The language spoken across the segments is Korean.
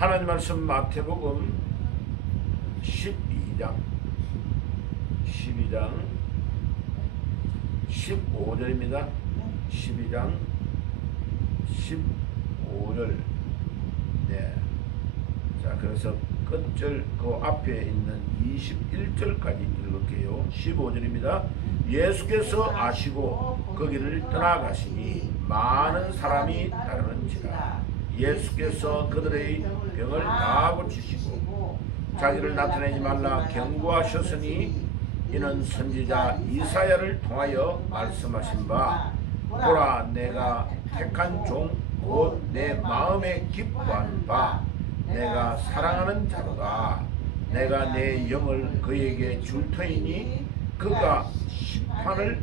하나님 말씀 마태복음 12장 15절입니다. 12장 15절. 네. 자, 그래서 끝절 그 앞에 있는 21절까지 읽을게요. 15절입니다. 예수께서 아시고 거기를 떠나가시니 많은 사람이 따르는지라. 예수께서 그들의 병을 다 고치시고 자기를 나타내지 말라 경고하셨으니 이는 선지자 이사야를 통하여 말씀하신 바 보라 내가 택한 종 곧 내 마음에 기뻐하는 바 내가 사랑하는 자로다. 내가 내 영을 그에게 줄 터이니 그가 심판을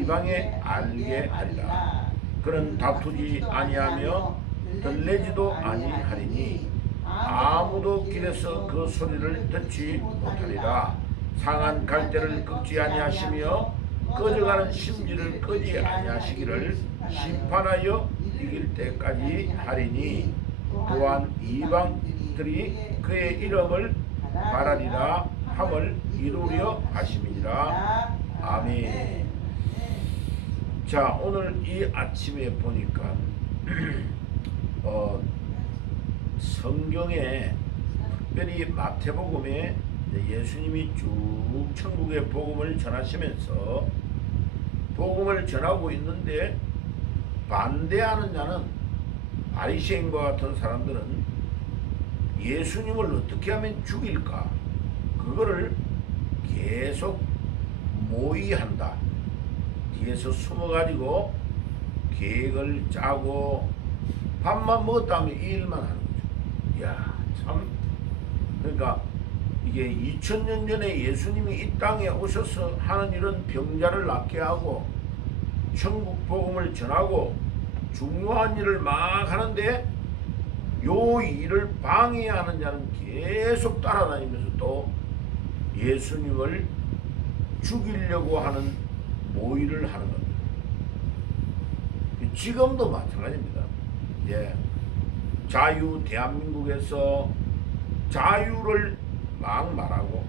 이방에 알게 하리라. 그는 다투지 아니하며 들레지도 아니하리니 아무도 길에서 그 소리를 듣지 못하리라. 상한 갈대를 꺾지 아니하시며 꺼져가는 심지를 끄지 아니하시기를 심판하여 이길 때까지 하리니 또한 이방들이 그의 이름을 말하리라 함을 이루려 하심이니라. 아멘. 자, 오늘 이 아침에 보니까 성경에 특별히 마태복음에 예수님이 쭉 천국의 복음을 전하시면서 복음을 전하고 있는데 반대하는 자는 바리새인과 같은 사람들은 예수님을 어떻게 하면 죽일까 그거를 계속 모의한다. 뒤에서 숨어가지고 계획을 짜고 밥만 먹었다면 이 일만 하는 거죠. 이야, 참. 그러니까 이게 2000년 전에 예수님이 이 땅에 오셔서 하는 일은 병자를 낫게 하고 천국 복음을 전하고 중요한 일을 막 하는데 요 일을 방해하는 자는 계속 따라다니면서 또 예수님을 죽이려고 하는 모의를 하는 겁니다. 지금도 마찬가지입니다. 예. 자유 대한민국에서 자유를 막 말하고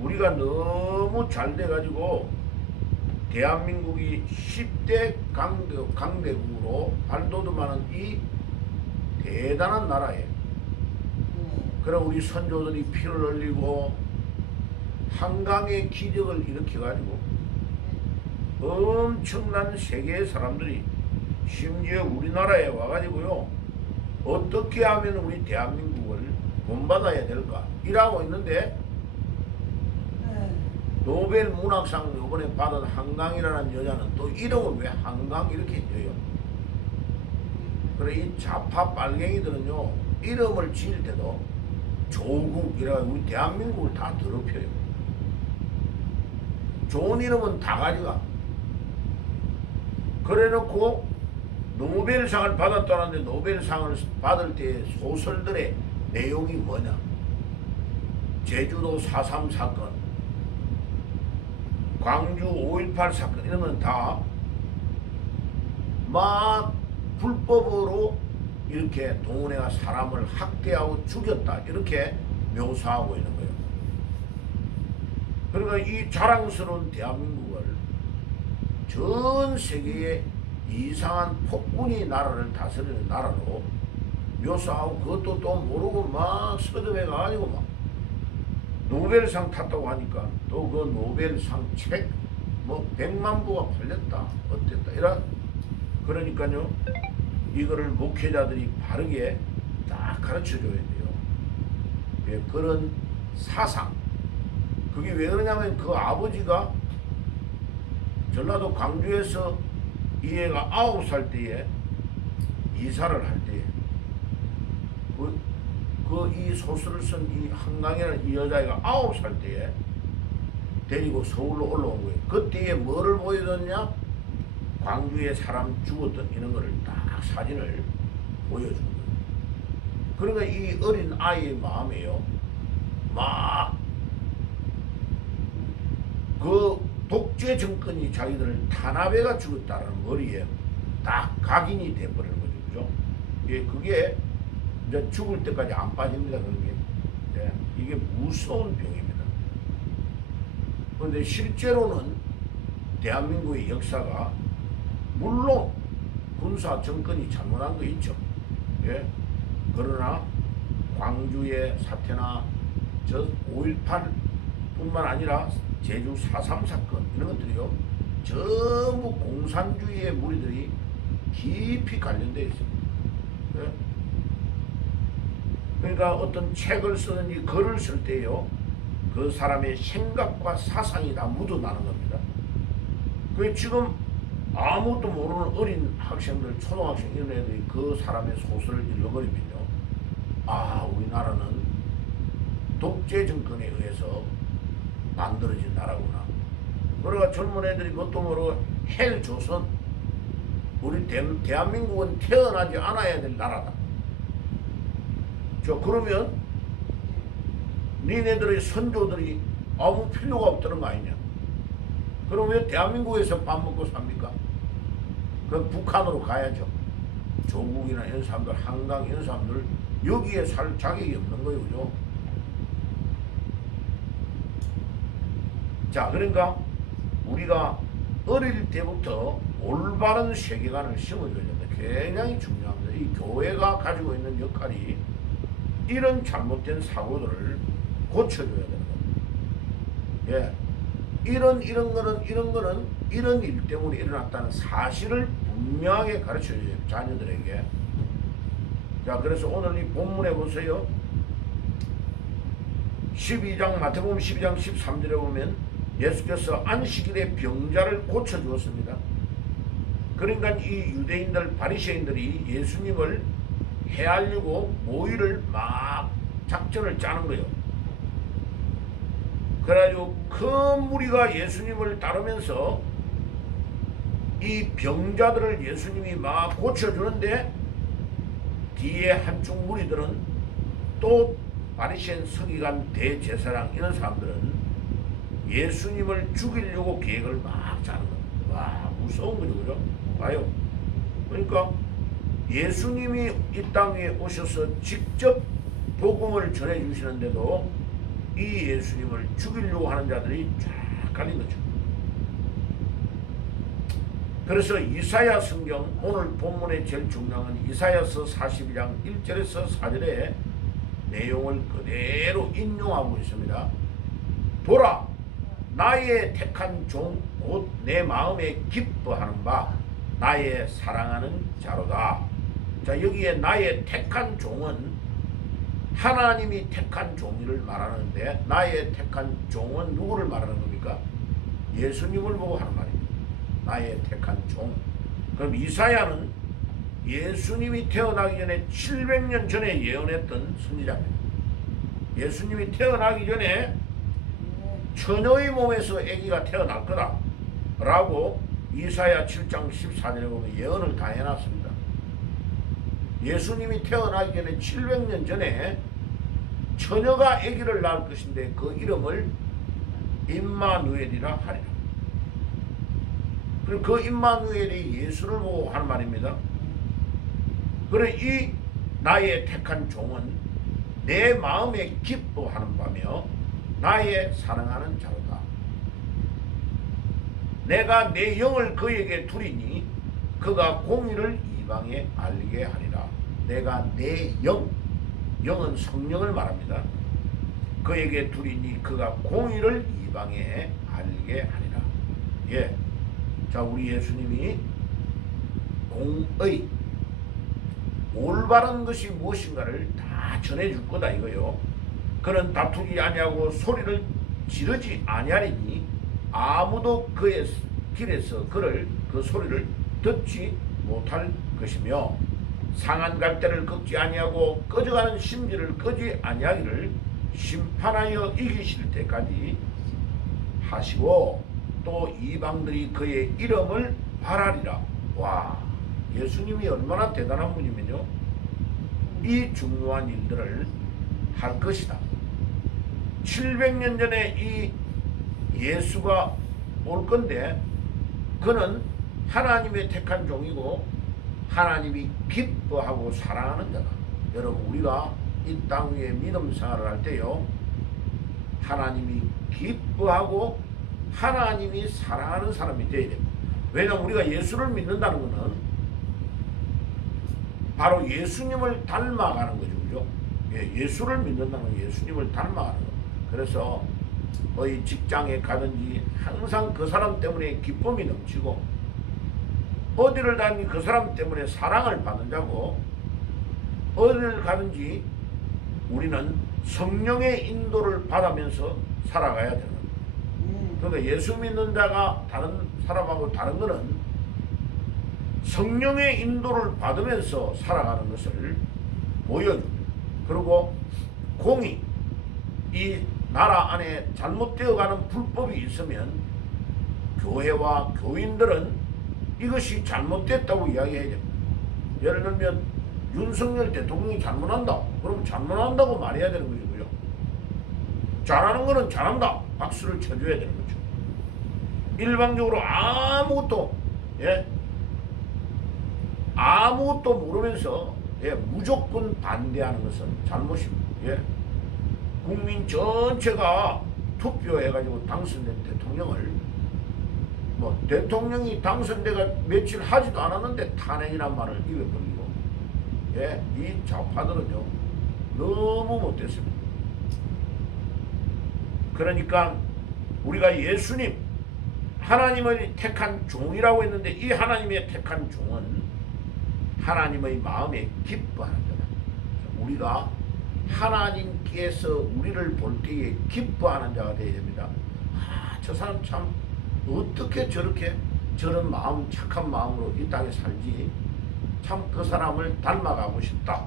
우리가 너무 잘 돼가지고 대한민국이 10대 강대국으로 발돋움하는 이 대단한 나라에 그럼 우리 선조들이 피를 흘리고 한강의 기적을 일으켜가지고 엄청난 세계의 사람들이 심지어 우리나라에 와가지고요 어떻게 하면 우리 대한민국을 본받아야 될까 이라고 있는데 노벨 문학상 이번에 받은 한강이라는 여자는 또 이름을 왜 한강 이렇게 지어요? 그래 이 좌파 빨갱이들은요 이름을 지을 때도 조국이라 우리 대한민국을 다 더럽혀요. 좋은 이름은 다 가져가. 그래놓고 노벨상을 받았다는데 노벨상을 받을 때 소설들의 내용이 뭐냐? 제주도 4.3 사건, 광주 5.18 사건 이런 건 다 막 불법으로 이렇게 동원해가 사람을 학대하고 죽였다 이렇게 묘사하고 있는 거예요. 그러니까 이 자랑스러운 대한민국을 전 세계의 이상한 폭군이 나라를 다스리는 나라로 묘사하고 그것도 또 모르고 막 서점해가지고 막 노벨상 탔다고 하니까 또 그 노벨상 책 뭐 100만 부가 팔렸다 어땠다 이런 그러니까요 이거를 목회자들이 바르게 딱 가르쳐 줘야 돼요. 예, 그런 사상 그게 왜 그러냐면 그 아버지가 전라도 광주에서 이 애가 9살 때에 이사를 할 때에 이 소설을 쓴 이 한강이라는 이 여자애가 9살 때에 데리고 서울로 올라온 거예요. 그때에 뭐를 보여줬냐? 광주에 사람 죽었던 이런 거를 딱 사진을 보여준 거예요. 그러니까 이 어린 아이의 마음에요. 막 그 독재 정권이 자기들을 탄압해가 죽었다는 머리에 딱 각인이 돼버리는 거죠. 그죠? 예, 그게 이제 죽을 때까지 안 빠집니다. 그런 게. 예, 이게 무서운 병입니다. 그런데 실제로는 대한민국의 역사가 물론 군사 정권이 잘못한 거 있죠. 예. 그러나 광주의 사태나 저 5.18뿐만 아니라 제주 4.3 사건 이런 것들이요 전부 공산주의의 무리들이 깊이 관련되어 있습니다. 예? 그러니까 어떤 책을 쓰든지 글을 쓸 때요 그 사람의 생각과 사상이 다 묻어나는 겁니다. 그 지금 아무것도 모르는 어린 학생들, 초등학생 이런 애들이 그 사람의 소설을 읽어버리면요, 아, 우리나라는 독재 정권에 의해서 만들어진 나라구나. 그러니까 젊은 애들이 그것도 모르고 헬조선, 우리 대한민국은 태어나지 않아야 될 나라다. 그러면 니네들의 선조들이 아무 필요가 없다는 거 아니냐. 그럼 왜 대한민국에서 밥 먹고 삽니까? 그럼 북한으로 가야죠. 조국이나 이런 사람들, 한강 이런 사람들 여기에 살 자격이 없는 거예요. 그죠? 자, 그러니까 우리가 어릴 때부터 올바른 세계관을 심어줘야 된다. 굉장히 중요합니다. 이 교회가 가지고 있는 역할이 이런 잘못된 사고들을 고쳐줘야 되는 겁니다. 예. 이런 거는 이런 일 때문에 일어났다는 사실을 분명하게 가르쳐줘야 돼요. 자녀들에게. 자, 그래서 오늘 이 본문에 보세요. 12장, 마태복음 12장 13절에 보면 예수께서 안식일에 병자를 고쳐주었습니다. 그러니까 이 유대인들, 바리새인들이 예수님을 해하려고 모의를 막 작전을 짜는 거예요. 그래가지고 큰 무리가 예수님을 따르면서 이 병자들을 예수님이 막 고쳐주는데 뒤에 한쪽 무리들은 또 바리새인 서기관 대제사장 이런 사람들은 예수님을 죽이려고 계획을 막 짜는 거예요. 와, 무서운 거죠. 그죠? 봐요. 그러니까 예수님이 이 땅에 오셔서 직접 복음을 전해주시는데도 이 예수님을 죽이려고 하는 자들이 쫙 갈린 거죠. 그래서 이사야 성경 오늘 본문의 제일 중요한 건 이사야서 42장 1절에서 4절의 내용을 그대로 인용하고 있습니다. 보라, 나의 택한 종 곧 내 마음에 기뻐하는 바 나의 사랑하는 자로다. 자, 여기에 나의 택한 종은 하나님이 택한 종을 말하는데 나의 택한 종은 누구를 말하는 겁니까? 예수님을 보고 하는 말입니다. 나의 택한 종. 그럼 이사야는 예수님이 태어나기 전에 700년 전에 예언했던 선지자입니다. 예수님이 태어나기 전에 처녀의 몸에서 아기가 태어날 거다 라고 이사야 7장 14절에 보면 예언을 다 해놨습니다. 예수님이 태어나기 전에 700년 전에 처녀가 아기를 낳을 것인데 그 이름을 임마누엘이라 하리라. 그리고 그 임마누엘이 예수를 보고 하는 말입니다. 그래 이 나의 택한 종은 내 마음에 기뻐하는 바며 나의 사랑하는 자로다. 내가 내 영을 그에게 두리니 그가 공의를 이방에 알게 하리라. 내가 내 영은 성령을 말합니다. 그에게 두리니 그가 공의를 이방에 알게 하리라. 예. 자, 우리 예수님이 공의, 올바른 것이 무엇인가를 다 전해줄 거다 이거요. 그는 다투지 아니하고 소리를 지르지 아니하리니 아무도 그의 길에서 그 소리를 듣지 못할 것이며 상한 갈대를 꺾지 아니하고 꺼져가는 심지를 끄지 아니하기를 심판하여 이기실 때까지 하시고 또 이방들이 그의 이름을 바라리라. 와, 예수님이 얼마나 대단한 분이면요, 이 중요한 일들을 할 것이다. 700년 전에 이 예수가 올 건데 그는 하나님의 택한 종이고 하나님이 기뻐하고 사랑하는 자다. 여러분 우리가 이 땅 위에 믿음 생활을 할 때요, 하나님이 기뻐하고 하나님이 사랑하는 사람이 되어야 됩니다. 왜냐하면 우리가 예수를 믿는다는 것은 바로 예수님을 닮아가는 거죠. 그죠? 예수를 믿는다는 건 예수님을 닮아가는 거. 그래서 어디 직장에 가든지 항상 그 사람 때문에 기쁨이 넘치고, 어디를 가든지 그 사람 때문에 사랑을 받는 자고, 어디를 가든지 우리는 성령의 인도를 받으면서 살아가야 되는 거예요. 그러니까 예수 믿는 자가 다른 사람하고 다른 거는 성령의 인도를 받으면서 살아가는 것을 보여줍니다. 그리고 공의, 이 나라 안에 잘못되어가는 불법이 있으면 교회와 교인들은 이것이 잘못됐다고 이야기해야 됩니다. 예를 들면 윤석열 대통령이 잘못한다. 그럼 잘못한다고 말해야 되는 거고요. 잘하는 거는 잘한다. 박수를 쳐줘야 되는 거죠. 일방적으로 아무것도 모르면서 무조건 반대하는 것은 잘못입니다. 국민 전체가 투표해가지고 당선된 대통령을, 대통령이 당선돼가 며칠 하지도 않았는데 탄핵이란 말을 입에 벌리고, 이 좌파들은요 너무 못됐습니다. 그러니까 우리가 예수님, 하나님의 택한 종이라고 했는데, 이 하나님의 택한 종은 하나님의 마음에 기뻐하는 자다. 우리가 하나님께서 우리를 볼 때에 기뻐하는 자가 되어야 됩니다. 저 사람 참 어떻게 저렇게 저런 마음, 착한 마음으로 이 땅에 살지. 참 그 사람을 닮아가고 싶다.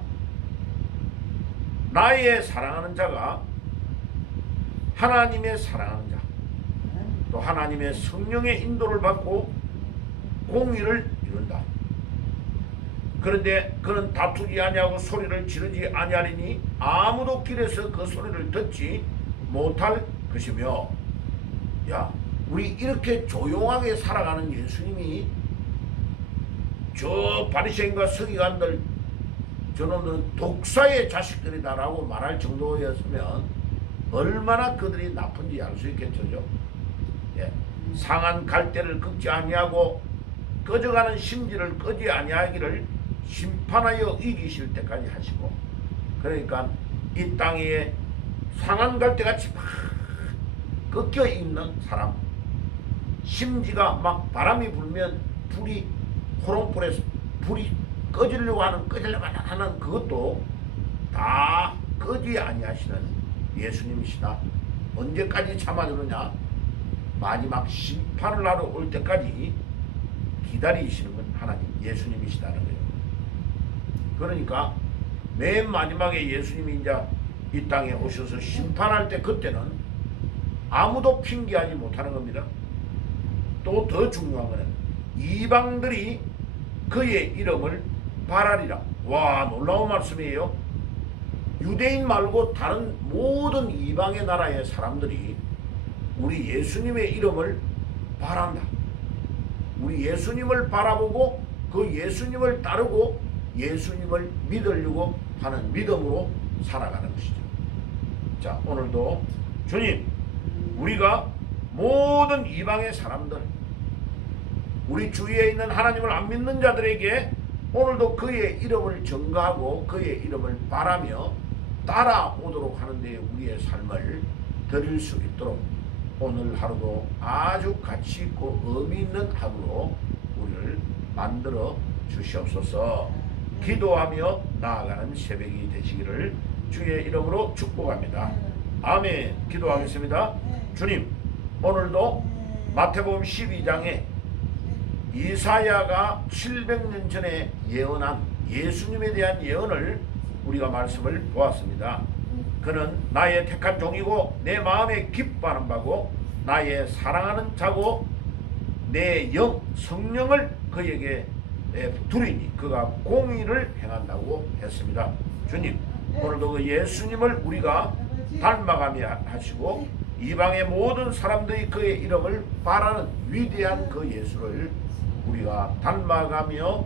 나의 사랑하는 자가 하나님의 사랑하는 자, 또 하나님의 성령의 인도를 받고 공의를 이룬다. 그런데 그는 다투지 아니하고 소리를 지르지 아니하리니 아무도 길에서 그 소리를 듣지 못할 것이며. 우리 이렇게 조용하게 살아가는 예수님이 저 바리새인과 서기관들, 저놈들은 독사의 자식들이다라고 말할 정도였으면 얼마나 그들이 나쁜지 알 수 있겠죠. 상한 갈대를 꺾지 아니하고 꺼져가는 심지를 끄지 아니하기를 심판하여 이기실 때까지 하시고, 그러니까 이 땅에 상한 갈대같이 막 꺾여 있는 사람, 심지가 막 바람이 불면 불이 호롱불에서 불이 꺼지려고 하는 그것도 다 끄지 아니하시는 예수님이시다. 언제까지 참아주느냐? 마지막 심판을 하러 올 때까지 기다리시는 건 하나님, 예수님이시다는 거예요. 그러니까 맨 마지막에 예수님이 이제 이 땅에 오셔서 심판할 때, 그때는 아무도 핑계하지 못하는 겁니다. 또 더 중요한 거는 이방들이 그의 이름을 바라리라. 와, 놀라운 말씀이에요. 유대인 말고 다른 모든 이방의 나라의 사람들이 우리 예수님의 이름을 바란다. 우리 예수님을 바라보고 그 예수님을 따르고 예수님을 믿으려고 하는 믿음으로 살아가는 것이죠. 자, 오늘도 주님, 우리가 모든 이방의 사람들, 우리 주위에 있는 하나님을 안 믿는 자들에게 오늘도 그의 이름을 전가하고 그의 이름을 바라며 따라오도록 하는 데 우리의 삶을 드릴 수 있도록 오늘 하루도 아주 가치 있고 의미 있는 하루로 우리를 만들어 주시옵소서. 기도하며 나아가는 새벽이 되시기를 주의 이름으로 축복합니다. 아멘. 기도하겠습니다. 주님, 오늘도 마태복음 12장에 이사야가 700년 전에 예언한 예수님에 대한 예언을 우리가 말씀을 보았습니다. 그는 나의 택한 종이고 내 마음에 기뻐하는 바고 나의 사랑하는 자고 내 영 성령을 그에게 두리니 그가 공의를 행한다고 했습니다. 주님, 오늘도 그 예수님을 우리가 닮아가며 하시고 이방의 모든 사람들이 그의 이름을 바라는 위대한 그 예수를 우리가 닮아가며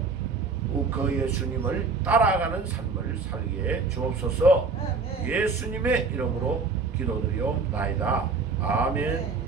그 예수님을 따라가는 삶을 길 살게 주옵소서. 아멘. 예수님의 이름으로 기도드리옵나이다. 아멘.